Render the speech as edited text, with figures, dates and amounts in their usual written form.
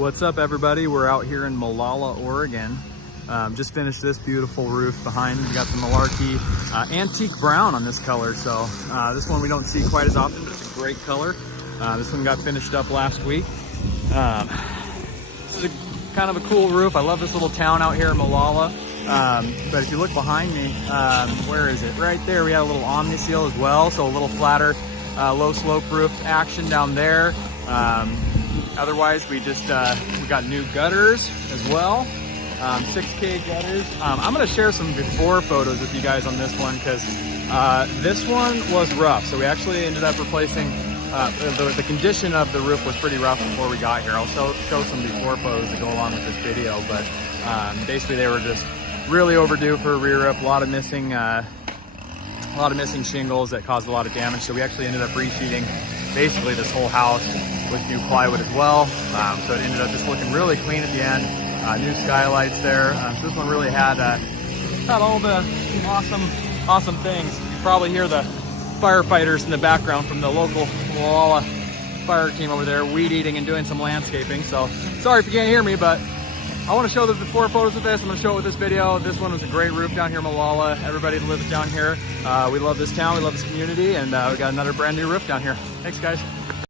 What's up, everybody? We're out here in Molalla, Oregon. Just finished this beautiful roof behind. We got the Malarkey antique brown on this color. So this one we don't see quite as often, but it's a great color. This one got finished up last week. This is kind of a cool roof. I love this little town out here in Molalla. But if you look behind me, where is it? Right there, we had a little omni seal as well. So a little flatter, low slope roof action down there. Otherwise, we got new gutters as well. 6K gutters. I'm gonna share some before photos with you guys on this one because this one was rough. So we actually ended up replacing, the condition of the roof was pretty rough before we got here. I'll show some before photos to go along with this video, but basically they were just really overdue for a re-roof. A lot of missing shingles that caused a lot of damage. So we actually ended up re-sheeting basically this whole house with new plywood as well. So it ended up just looking really clean at the end. New skylights there. So this one really had all the awesome things. You probably hear the firefighters in the background from the local Molalla fire team over there weed eating and doing some landscaping. So sorry if you can't hear me, but I want to show the before photos of this. I'm going to show it with this video. This one was a great roof down here in Molalla. Everybody that lives down here, we love this town, we love this community, and we got another brand new roof down here. Thanks, guys.